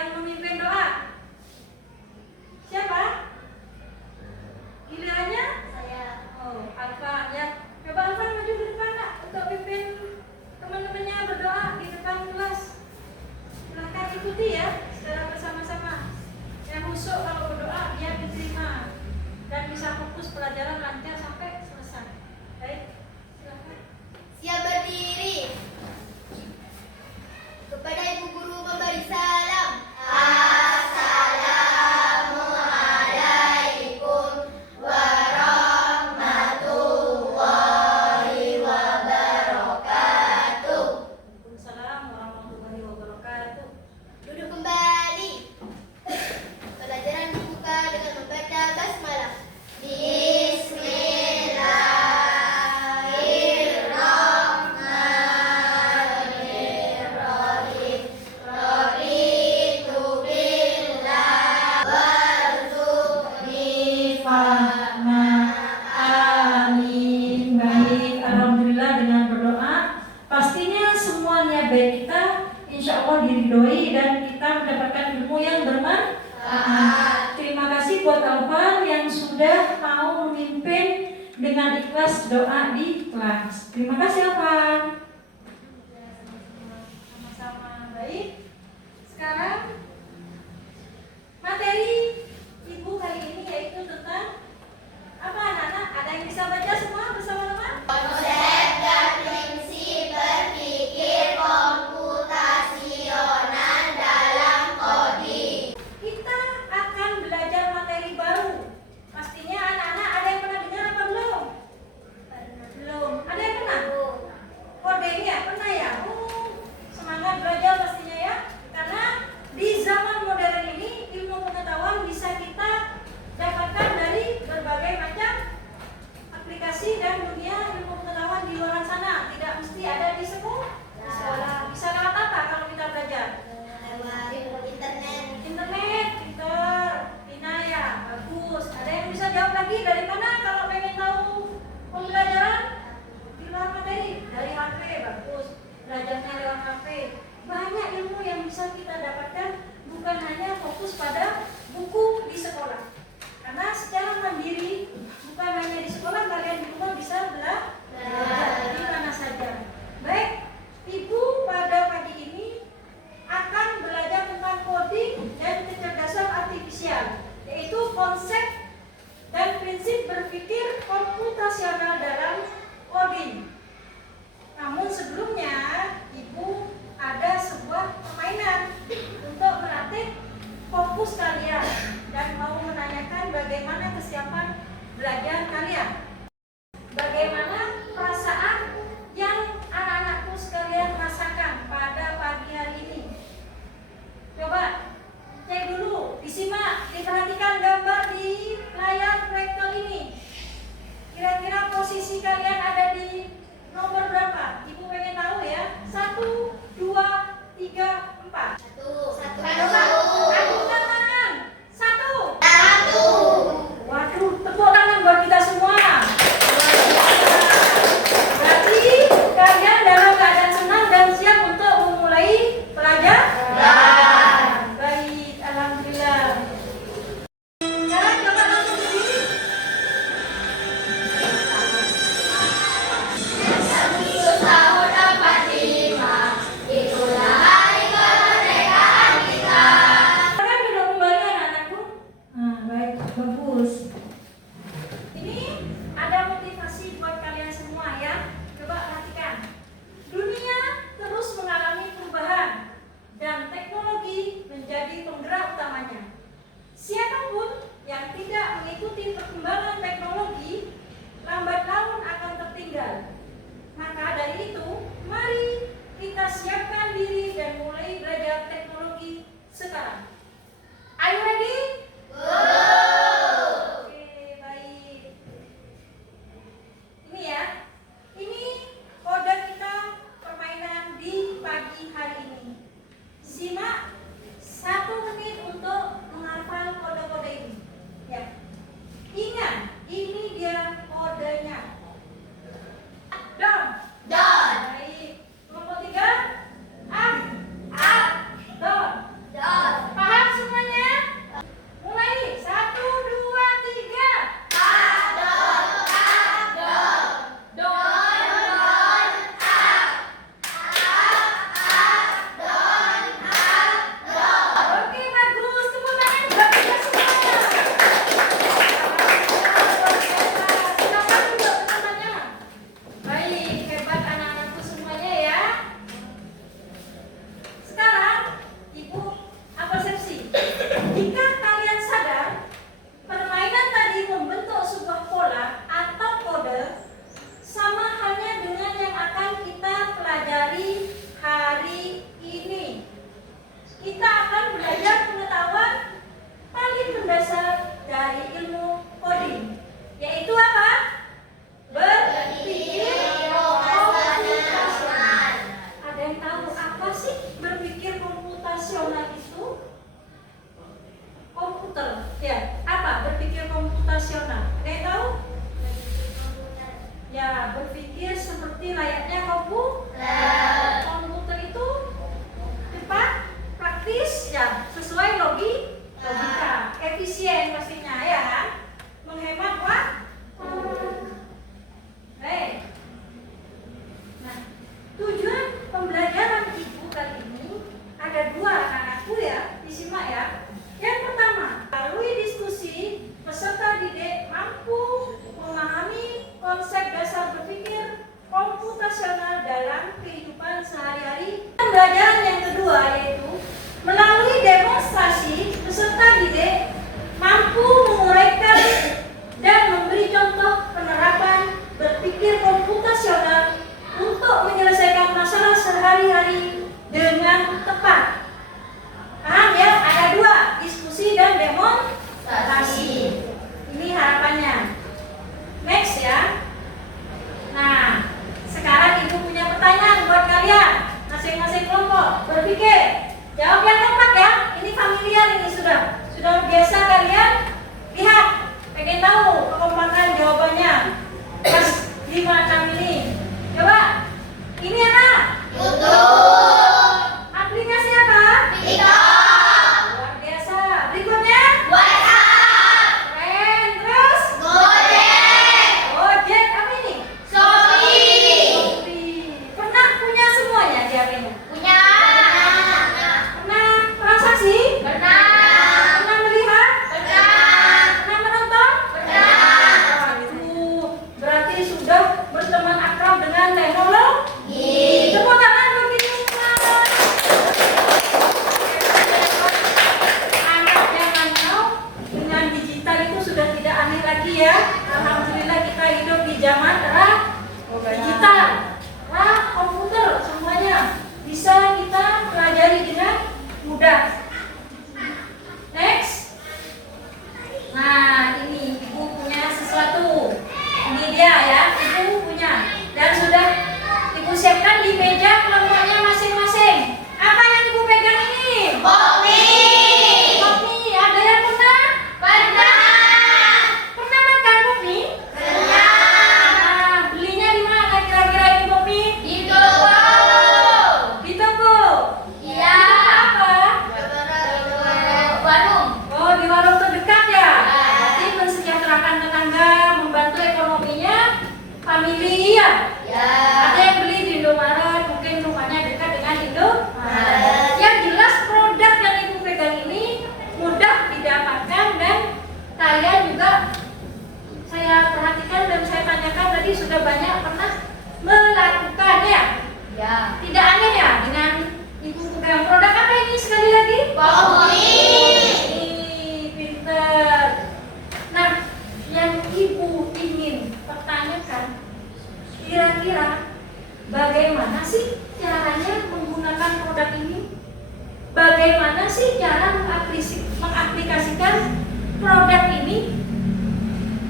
yang memimpin doa? Siapa? Gilirannya? Saya. Oh, Alfa ya. Coba Alfa maju ke depan Kak untuk pimpin teman-temannya berdoa di depan kelas. Silahkan ikuti ya secara bersama-sama. Yang khusyuk kalau berdoa biar diterima dan bisa fokus pelajaran lancar sampai selesai. Baik, silahkan. Siap berdiri. Kepada Ibu Guru memberi salam. Assalamualaikum warahmatullahi wabarakatuh. Waalaikumsalam warahmatullahi wabarakatuh. Duduk kembali. Pelajaran dibuka dengan membaca basmalah. Bismillahirrahmanirrahim. Raditu billah warzuqni fahma. Amin. Baik, alhamdulillah dengan berdoa pastinya semua niat baik kita insya Allah diridhoi dan kita mendapatkan ilmu yang bermanfaat. Terima kasih buat Alfa yang sudah mau memimpin dengan ikhlas doa di kelas. Terima kasih Alfa. Sama-sama. Baik. Sekarang materi Ibu kali ini yaitu tentang apa anak-anak? Ada yang bisa baca semua bersama-sama? Konsep dan prinsip berpikir komputasional dalam coding. Kita akan belajar materi baru. Pastinya anak-anak ada yang pernah dengar apa belum? Belum. Ada yang pernah? Coding ya? Pernah ya? Semangat belajar pastinya ya. Karena di zaman modern ini ilmu pengetahuan bisa kita dapatkan dari berbagai macam aplikasi dan dunia ilmu pengetahuan di luar sana. Tidak mesti ada di sekolah. Bisa lewat apa kalau kita belajar? Lewat internet. Internet, pinter, Tina ya, bagus. Ada yang bisa jawab lagi dari mana kalau pengen tahu pembelajaran di luar materi? Dari HP, bagus. Belajarnya lewat HP. Banyak ilmu yang bisa kita dapatkan, bukan hanya fokus pada buku di sekolah. Karena secara mandiri, bukan hanya di sekolah, kalian di rumah bisa belajar di mana saja. Baik, Ibu pada pagi ini akan belajar tentang coding dan kecerdasan artifisial, yaitu konsep dan prinsip berpikir komputasional dalam coding. Namun sebelumnya, Ibu ada sebuah permainan untuk melatih fokus kalian dan mau menanyakan bagaimana kesiapan belajar kalian. Bagaimana perasaan yang anak-anakku sekalian rasakan pada pagi hari ini? Coba cek dulu, disimak, diperhatikan gambar di layar proyektor ini. Kira-kira posisi kalian ada di nomor berapa? Ibu pengen tahu ya. 1, 2, 3, 4. Coba angkat tangan. 1. Waduh, tepuk tangan buat kita semua. Ya, apa? Berpikir komputasional. Ada yang tahu? Ya, berpikir seperti layaknya komputer itu cepat, praktis, ya, sesuai logika, efisien pastinya ya, menghemat waktu. Baik. Nah, tujuan pembelajaran ibu kali ini ada dua anak-anakku ya, disimak ya. Yang pertama, melalui diskusi peserta didik mampu memahami konsep dasar berpikir komputasional dalam kehidupan sehari-hari. Pembelajaran yang kedua yaitu melalui demonstrasi peserta didik mampu menguraikan dan memberi contoh penerapan berpikir komputasional untuk menyelesaikan masalah sehari-hari dengan tepat. Paham ya? Ada dua, diskusi dan demonstrasi. Ini harapannya. Next ya. Nah, sekarang ibu punya pertanyaan buat kalian. Masing-masing kelompok berpikir. Jawab yang tepat ya. Ini familiar ini sudah biasa kalian lihat. Pengen tahu kekompakan jawabannya. Kelas 5 kami ini. Coba. Ini anak. YouTube. Aplikasi apa? TikTok. Luar biasa. Berikutnya. WhatsApp. Keren. Terus. Gojek. Gojek apa ini? Shopee. Pernah punya semuanya di HP-nya? Punya. Pernah transaksi? Pernah. Pernah melihat? Pernah. Pernah menonton? Pernah. Waduh, berarti sudah berteman akrab dengan teknologi. Tepuk tangan bagi semua. Anak zamannya dengan digital itu sudah tidak aneh lagi ya. Alhamdulillah kita hidup di zaman era digital, era komputer, semuanya bisa kita pelajari dengan mudah. Next. Nah, ini ibu punya sesuatu. Ini dia ya, ibu punya. Dan sudah ibu siapkan di meja kelompoknya masing-masing. Apa yang ibu pegang ini? Kopi. Kopi. Ada yang pernah? Pernah. Pernah makan kopi? Pernah. Nah, belinya di mana kira-kira ini kopi? Di toko. Di toko. Iya. Apa? Warung. Oh, di warung terdekat ya. Ya. Berarti mensejahterakan tetangga, membantu ekonominya familia. Ya. Ada yang beli di Indomaret, mungkin rumahnya dekat dengan Indomaret. Ya. Yang jelas produk yang ibu pegang ini mudah didapatkan dan kalian juga saya perhatikan dan saya tanyakan tadi sudah banyak pernah melakukannya. Ya. Tidak aneh ya dengan ibu pegang produk apa ini sekali lagi? Kopi. Ih, pinter. Nah, yang ibu ingin pertanyakan, kira-kira bagaimana sih caranya menggunakan produk ini? Bagaimana sih cara mengaplikasikan produk ini?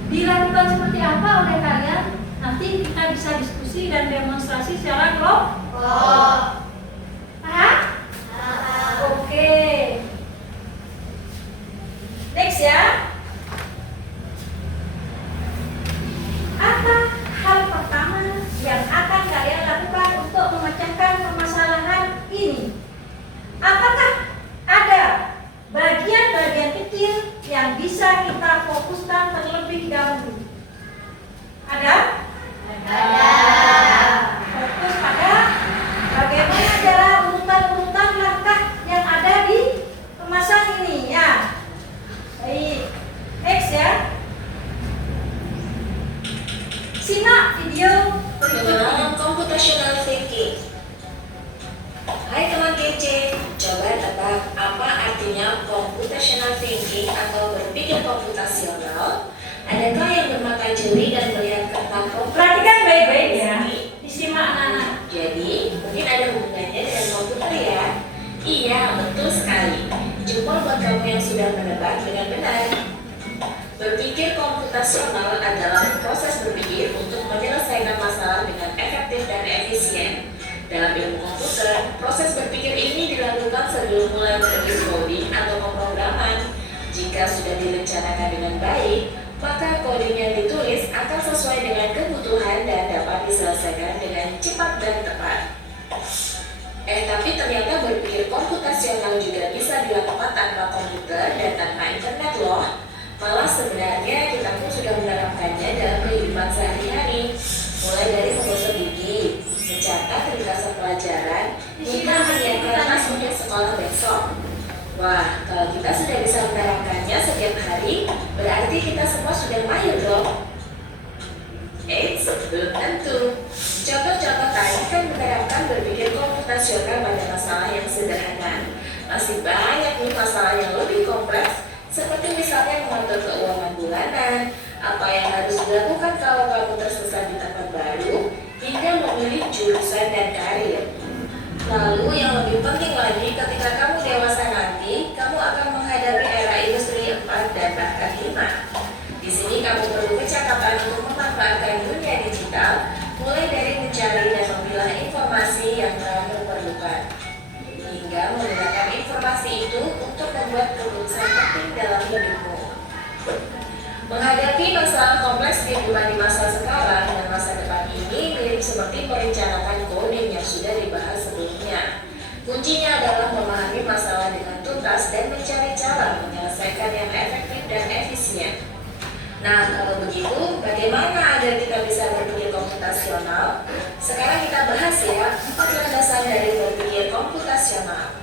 Dilakukan seperti apa oleh kalian? Nanti kita bisa diskusi dan demonstrasi secara kelompok. Paham? Oke. Next ya. Apa hal pertama yang akan kalian lakukan untuk memecahkan permasalahan ini? Apakah ada bagian-bagian kecil yang bisa kita fokuskan terlebih dahulu? Ada? Ada. Fokus pada bagaimana cara urutan-urutan langkah yang ada di kemasan ini ya. Baik. Next ya. Simak video Pengenalan computational thinking. Hai teman kece, coba tebak apa artinya computational thinking atau berpikir komputasional? Adakah yang bermata jeli dan melihat tentang Perhatikan baik-baik ya. Disimak anak-anak. Jadi, mungkin ada hubungannya dengan komputer ya? Iya, betul sekali. Jempol buat kamu yang sudah menebak dengan benar. Berpikir komputasional adalah proses berpikir untuk menyelesaikan masalah dengan efektif dan efisien. Dalam ilmu komputer, proses berpikir ini dilakukan sebelum mulai menulis coding atau pemrograman. Jika sudah direncanakan dengan baik, maka koding yang ditulis akan sesuai dengan kebutuhan dan dapat diselesaikan dengan cepat dan tepat. Tapi ternyata berpikir komputasional juga bisa dilakukan tanpa komputer dan tanpa internet loh. Malah sebenarnya kita pun sudah menerapkannya dalam kehidupan sehari-hari, mulai dari menggosok gigi, mencatat ringkasan pelajaran, hingga menyiapkan tas untuk sekolah besok. Wah, kalau kita sudah bisa menerapkannya setiap hari, berarti kita semua sudah mahir dong. Belum tentu. Contoh-contoh tadi kan menerapkan berpikir komputasional pada masalah yang sederhana. Masih banyak nih masalah yang lebih kompleks, seperti misalnya mengatur keuangan bulanan, apa yang harus dilakukan kalau kamu tersesat di tempat baru, hingga memilih jurusan dan karir. Lalu yang lebih penting lagi, ketika kamu dewasa nanti, kamu akan menghadapi era industri 4 dan bahkan 5. Di sini kamu perlu kecakapan untuk memanfaatkan dunia digital, mulai dari mencari dan memilah informasi yang kamu perlukan, hingga menggunakan informasi itu untuk membuat keputusan penting dalam hidupmu. Menghadapi masalah kompleks kehidupan di masa sekarang dan masa depan ini mirip seperti merencanakan coding yang sudah dibahas sebelumnya. Kuncinya adalah memahami masalah dengan tuntas dan mencari cara menyelesaikan yang efektif dan efisien. Nah, kalau begitu, bagaimana agar kita bisa berpikir komputasional? Sekarang kita bahas ya, 4 landasan dari berpikir komputasional.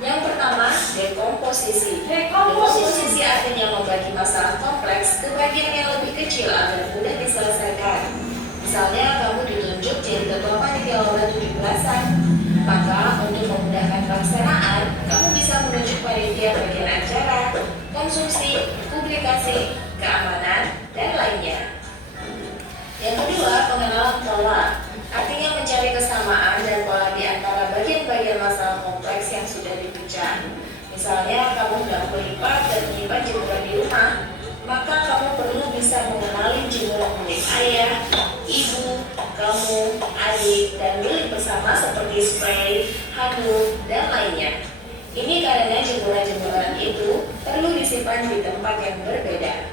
Yang pertama, dekomposisi. Dekomposisi artinya membagi masalah kompleks ke bagian yang lebih kecil agar mudah diselesaikan. Misalnya, kamu ditunjuk jadi ketua panitia lomba 17-an. Maka, untuk memudahkan pelaksanaan, kamu bisa menunjuk panitia bagian acara, konsumsi, publikasi, keamanan, dan lainnya. Yang kedua, pengenalan pola. Artinya mencari kesamaan dan pola di antara bagian-bagian masalah kompleks yang sudah dipecah. Misalnya, kamu hendak melipat dan menyimpan jemuran di rumah, maka kamu perlu bisa mengenali jemuran milik ayah, ibu, kamu, adik, dan milik bersama seperti spray, handuk, dan lainnya. Ini karena jemuran-jemuran itu perlu disimpan di tempat yang berbeda.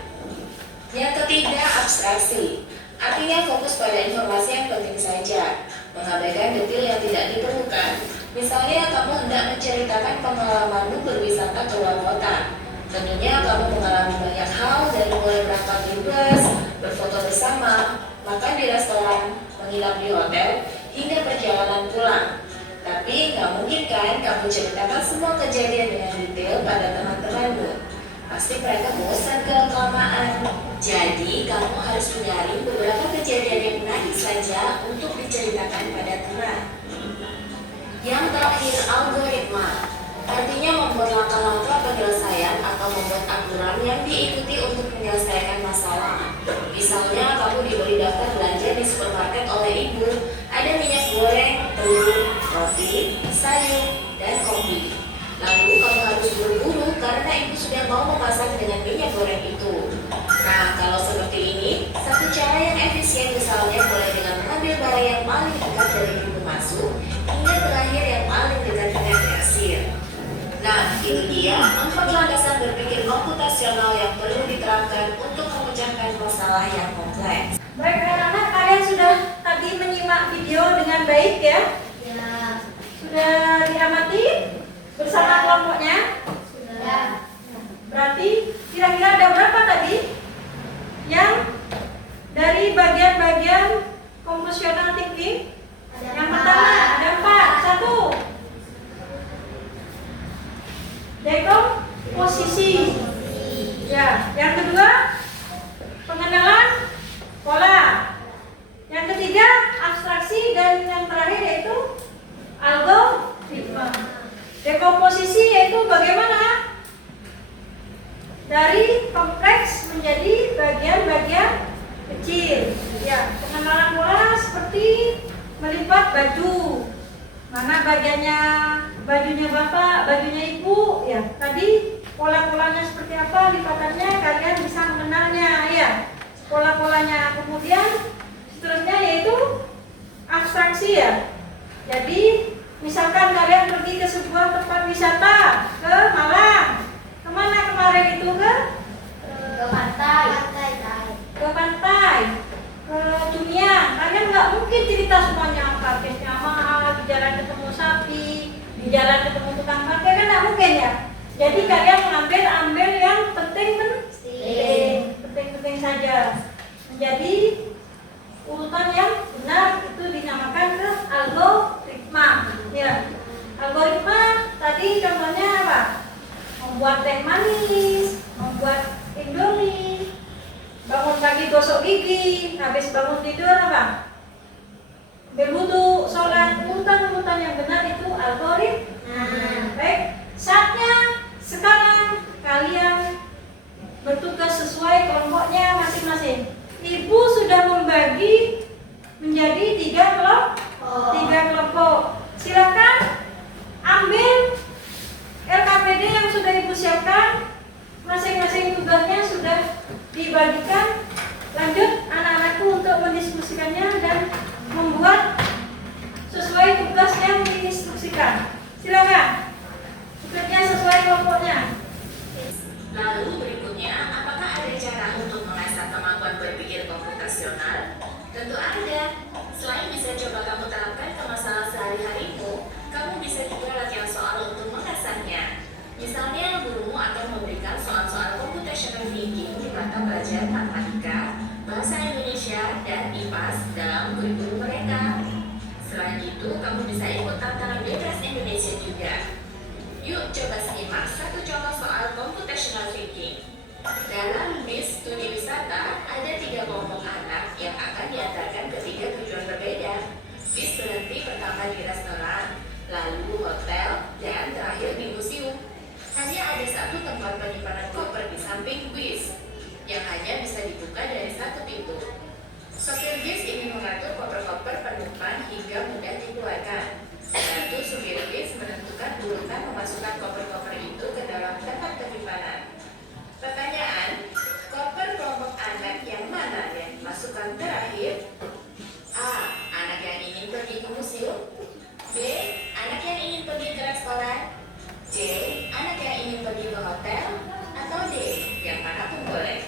Yang ketiga, abstraksi. Artinya fokus pada informasi yang penting saja, mengabaikan detail yang tidak diperlukan. Misalnya, kamu hendak menceritakan pengalamanmu berwisata ke luar kota. Tentunya kamu mengalami banyak hal dari mulai berangkat di bus, berfoto bersama, makan di restoran, menginap di hotel, hingga perjalanan pulang. Tapi nggak mungkin kan kamu ceritakan semua kejadian dengan detail pada teman-temanmu. Pasti mereka bosan kelamaan. Jadi kamu harus menyaring beberapa kejadian yang menarik saja untuk diceritakan pada teman. Yang terakhir, algoritma. Artinya membuat langkah-langkah penyelesaian atau membuat aturan yang diikuti untuk menyelesaikan masalah. Misalnya kamu diberi daftar belanja di supermarket oleh ibu, ada minyak goreng, telur, roti, sayur, dan kopi. Lalu kamu harus buru-buru karena ibu sudah mau memasak dengan minyak goreng itu. Nah, kalau seperti ini, satu cara yang efisien misalnya mulai dengan mengambil barang yang paling dekat dari pintu masuk hingga terakhir yang paling dekat dengan kasir. Nah, itu dia 4 landasan berpikir komputasional yang perlu diterapkan untuk memecahkan masalah yang kompleks. Baik anak-anak, kalian sudah tadi menyimak video dengan baik ya? Ya. Sudah diamati bersama kelompoknya? Sudah. Berarti kira-kira ada berapa tadi yang dari bagian-bagian komputasional thinking? Yang pertama ada 4. 1. Dekomposisi. Ya, yang kedua pengenalan pola. Yang ketiga abstraksi dan yang terakhir yaitu algoritma. Dekomposisi yaitu bagaimana dari kompleks menjadi bagian-bagian kecil. Ya, pengenalan pola seperti melipat baju. Mana bagiannya, bajunya bapak, bajunya ibu, ya. Tadi pola-polanya seperti apa, lipatannya kalian bisa mengenalnya, ya. Pola-polanya. Kemudian seterusnya yaitu abstraksi ya. Jadi misalkan kalian pergi ke sebuah tempat wisata ke Malang. Kemana kemarin itu? Ke kalian ambil yang penting saja. Menjadi urutan yang benar itu dinamakan algoritma. Ya, algoritma tadi contohnya apa? Membuat teh manis, membuat indomie, bangun pagi gosok gigi, habis bangun tidur apa? Berwudu, sholat, urutan yang benar itu algoritma. Baik, saatnya sekarang kalian bertugas sesuai kelompoknya masing-masing. Ibu sudah membagi menjadi 3 kelompok. Silakan ambil LKPD yang sudah ibu siapkan. Masing-masing tugasnya sudah dibagikan. Lanjut anak-anakku untuk mendiskusikannya dan membuat sesuai tugas yang diinstruksikan. Silakan. Tugasnya sesuai kelompoknya. Lalu berikutnya, apakah ada cara untuk mengasah kemampuan berpikir komputasional? Tentu ada. Selain bisa coba kamu terapkan ke masalah sehari-harimu, kamu bisa juga latihan soal untuk mengasahnya. Misalnya, gurumu akan memberikan soal-soal computational thinking di mata pelajaran matematika, bahasa Indonesia, dan IPAS dalam kurikulum mereka. Selain itu, kamu bisa ikut tantangan bebas Indonesia juga. Yuk coba simak satu contoh soal computational thinking. Dalam bis studi wisata, ada 3 kelompok anak yang akan diantarkan ke 3 tujuan berbeda. Bis berhenti pertama di restoran, lalu hotel, dan terakhir di museum. Hanya ada satu tempat penyimpanan koper di samping bis, yang hanya bisa dibuka dari satu pintu. Sopir bis ingin mengatur koper-koper penumpang hingga mudah dikeluarkan. Lalu supir bis menentukan urutan memasukkan koper-koper itu ke dalam tempat penyimpanan. Pertanyaan, koper kelompok anak yang mana yang masukkan terakhir? A. Anak yang ingin pergi ke museum. B. Anak yang ingin pergi ke restoran. C. Anak yang ingin pergi ke hotel. Atau D. Yang manapun boleh.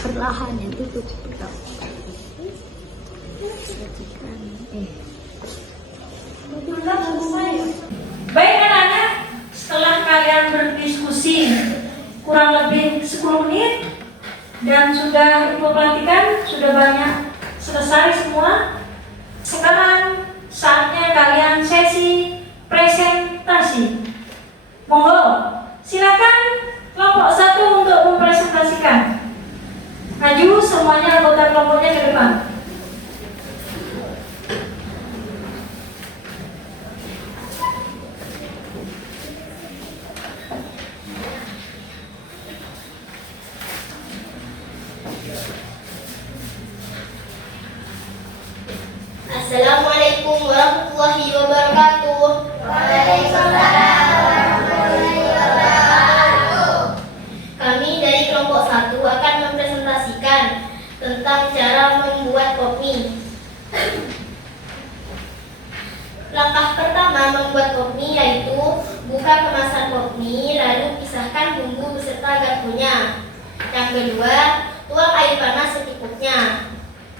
Perlahan itu tutup. Baik anak-anak, setelah kalian berdiskusi kurang lebih 10 menit dan sudah ibu perhatikan sudah banyak selesai semua. Sekarang saatnya kalian sesi presentasi. Monggo, silakan kelompok 1 untuk mempresentasikan. Maju semuanya anggota kelompoknya ke depan. Assalamualaikum warahmatullahi wabarakatuh. Waalaikumsalam warahmatullahi wabarakatuh. Kami dari kelompok 1 akan mempresentasikan tentang cara membuat kopi. Langkah pertama membuat kopi yaitu buka kemasan kopi, lalu pisahkan bumbu beserta garpunya. Yang kedua, tuang air panas secukupnya.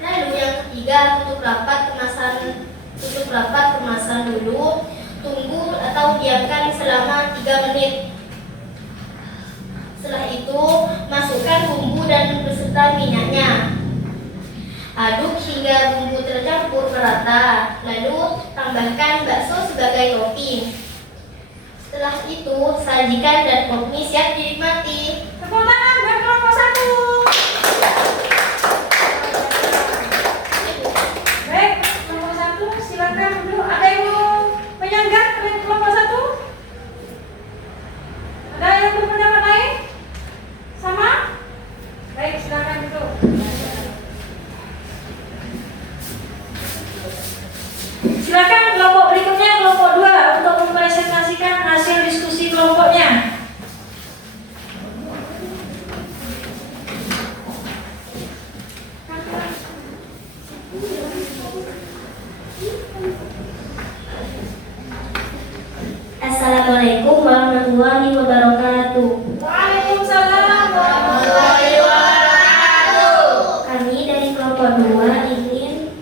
Lalu yang ketiga, tutup rapat kemasan dulu. Tunggu atau diamkan selama 3 menit. Setelah itu, masukkan bumbu dan beserta minyaknya. Aduk hingga bumbu tercampur merata. Lalu tambahkan bakso sebagai topping. Setelah itu, sajikan dan kopi siap dinikmati. Tepuk tangan buat kelompok 1. Baik, kelompok 1 silakan dulu. Ada yang mau menyanggah kelompok 1? Ada yang berpendapat lain? Sama? Baik, silakan dulu. Silakan kelompok berikutnya, kelompok 2 untuk mempresentasikan hasil diskusi kelompoknya. Assalamualaikum warahmatullahi wabarakatuh. Waalaikumsalam warahmatullahi wabarakatuh. Kami dari kelompok 2 ingin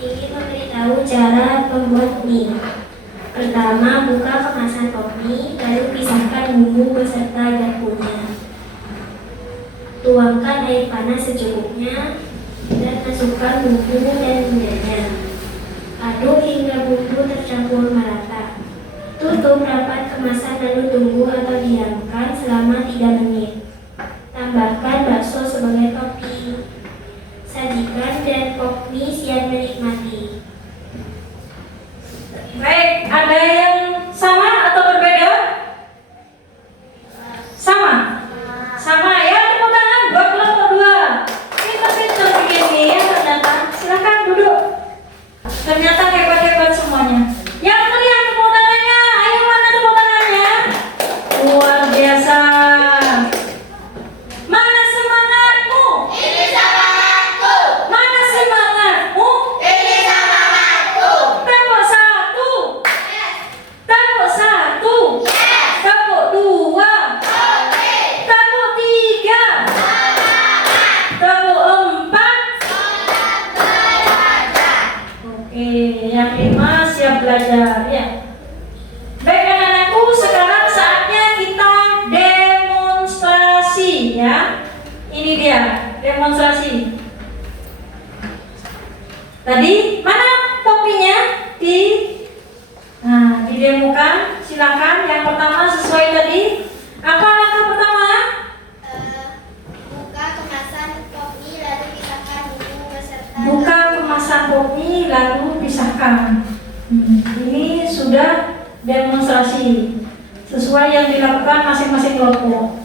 memberitahu cara membuat mie. Pertama, buka kemasan kopi, lalu pisahkan bumbu beserta garpunya. Tuangkan air panas secukupnya dan masukkan bumbu dan minyaknya. Aduk hingga bumbu tercampur merata. Tutup rapat kemasan lalu tunggu atau diamkan selama 3 menit. Tambahkan bakso sebagai topping. Sajikan dan pop mie siap menikmati. Baik, ada yang sama atau berbeda? Sama? Sama ya, tepuk tangan buat kelompok 2. Pintar-pintar bikin mie ya ternyata. Silakan duduk. Ternyata hebat-hebat semuanya. Yang meriah tepuk tangannya. Ayo, mana tepuk tangannya? Luar biasa. Mana semangatmu? Ini semangatku. Mana semangatmu? Ini semangatku. Tepuk 1. Tepuk 1. Tepuk 2. Tepuk 3. Tepuk 4. Oke, yang 5 siap belajar ya. Baik anak-anakku, sekarang saatnya kita demonstrasi ya. Ini dia demonstrasi. Tadi mana kopinya? Didemokan. Silakan. Yang pertama sesuai tadi. Apa langkah pertama? Buka kemasan kopi lalu pisahkan bumbu beserta. Buka kemasan kopi lalu pisahkan. Ini sudah demonstrasi sesuai yang dilakukan masing-masing kelompok.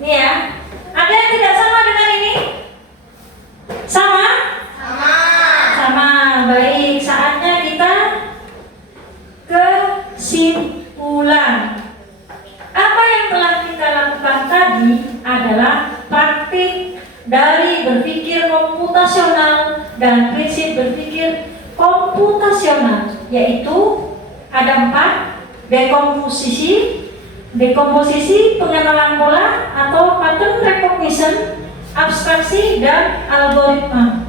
Ini ya. Ada yang tidak sama dengan ini? Sama? Sama. Baik, saatnya kita kesimpulan. Apa yang telah kita lakukan tadi adalah praktik dari berpikir komputasional dan prinsip berpikir komputasional, yaitu ada 4: dekomposisi, pengenalan pola atau pattern recognition, abstraksi, dan algoritma.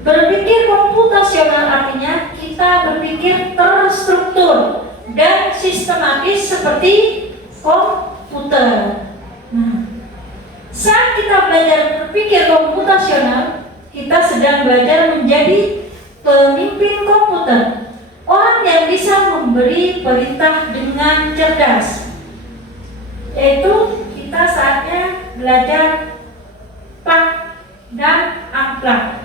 Berpikir komputasional artinya kita berpikir terstruktur dan sistematis seperti komputer. Nah, saat kita belajar berpikir komputasional, kita sedang belajar menjadi pemimpin komputer, orang yang bisa memberi perintah dengan cerdas. Yaitu kita saatnya belajar pak dan akhlak.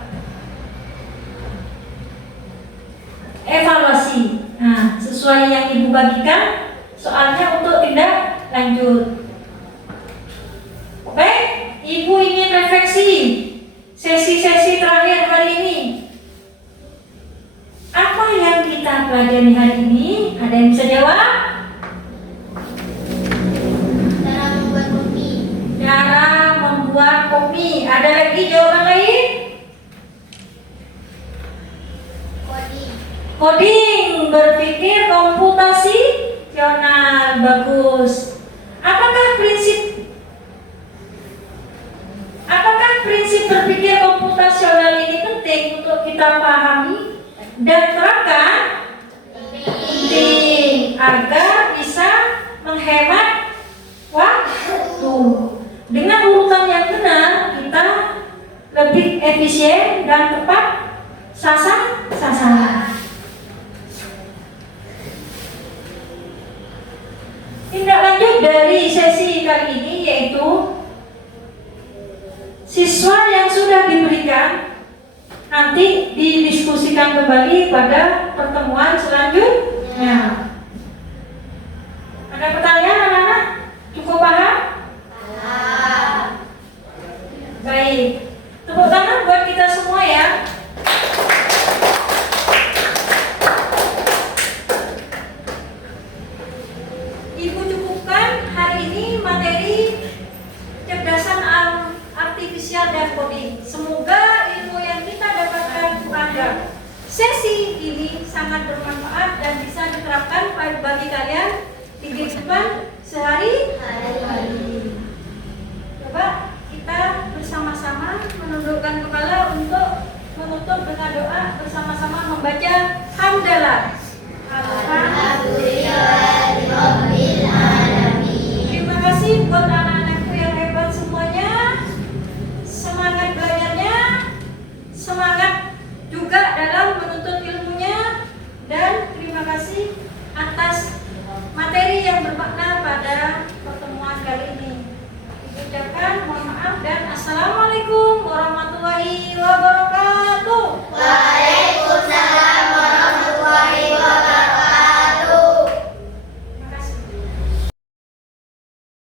Evaluasi. Nah, sesuai yang Ibu bagikan, soalnya untuk tindak lanjut. Baik, Ibu ingin refleksi sesi-sesi terakhir hari ini. Apa yang kita pelajari hari ini? Ada yang bisa jawab? Cara membuat kopi. Cara membuat kopi. Ada lagi jawaban lain? Coding, berpikir komputasional. Bagus. Apakah prinsip berpikir komputasional ini penting untuk kita pahami dan terapkan? Penting agar bisa menghemat waktu. Dengan urutan yang benar, kita lebih efisien dan tepat sasaran. Tindak lanjut dari sesi kali ini yaitu siswa yang sudah diberikan nanti didiskusikan kembali pada pertemuan selanjutnya. Ada pertanyaan anak-anak? Cukup paham? Baik. Tepuk tangan buat kita semua ya. Ibu cukupkan hari ini materi cerdasan artifisial dan coding. Semoga ilmu yang kita dapatkan pada sesi ini sangat bermanfaat dan bisa diterapkan bagi kalian kehidupan sehari-hari. Coba kita bersama-sama menundukkan kepala untuk menutup dengan doa, bersama-sama membaca hamdalah. Alhamdulillahirabbil alamin. Terima kasih buat anak-anakku yang hebat semuanya. Semangat belajarnya, semangat juga dalam menuntut ilmunya, dan terima kasih atas materi yang bermakna pada pertemuan kali ini. Ucapkan mohon maaf dan assalamualaikum.